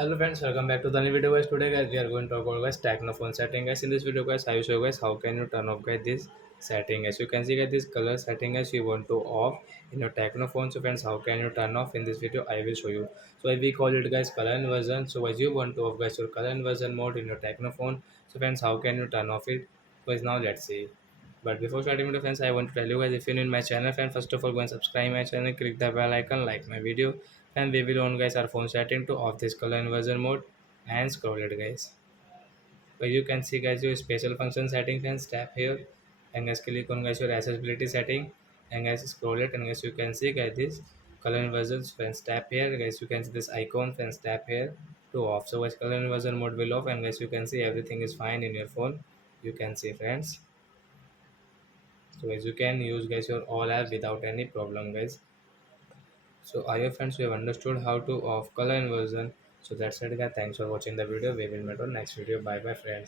Hello friends, welcome back to the new video guys. Today guys we are going to talk about guys techno phone setting guys. In this video guys I will show you guys how can you turn off guys this setting. As you can see guys this color setting guys you want to off in your techno phone. So friends, how can you turn off? In this video I will show you. So as we call it guys color inversion. So as you want to off guys your color inversion mode in your techno phone. So friends, how can you turn off it? So guys now let's see. But before starting with the friends, I want to tell you guys, if you're new in my channel, friend, first of all, go and subscribe my channel, click the bell icon, like my video, and we will on guys our phone setting to off this color inversion mode and scroll it guys. But you can see guys your special function setting, friends, tap here and guys click on guys your accessibility setting and guys scroll it and guys you can see guys this color inversion, friends, tap here guys you can see this icon, friends, tap here to off. So guys color inversion mode will off and guys you can see everything is fine in your phone. You can see friends. So as you can use guys your all app without any problem guys. So are your friends, we have understood how to off color inversion. So that's it guys, thanks for watching the video. We will meet on next video. Bye bye friends.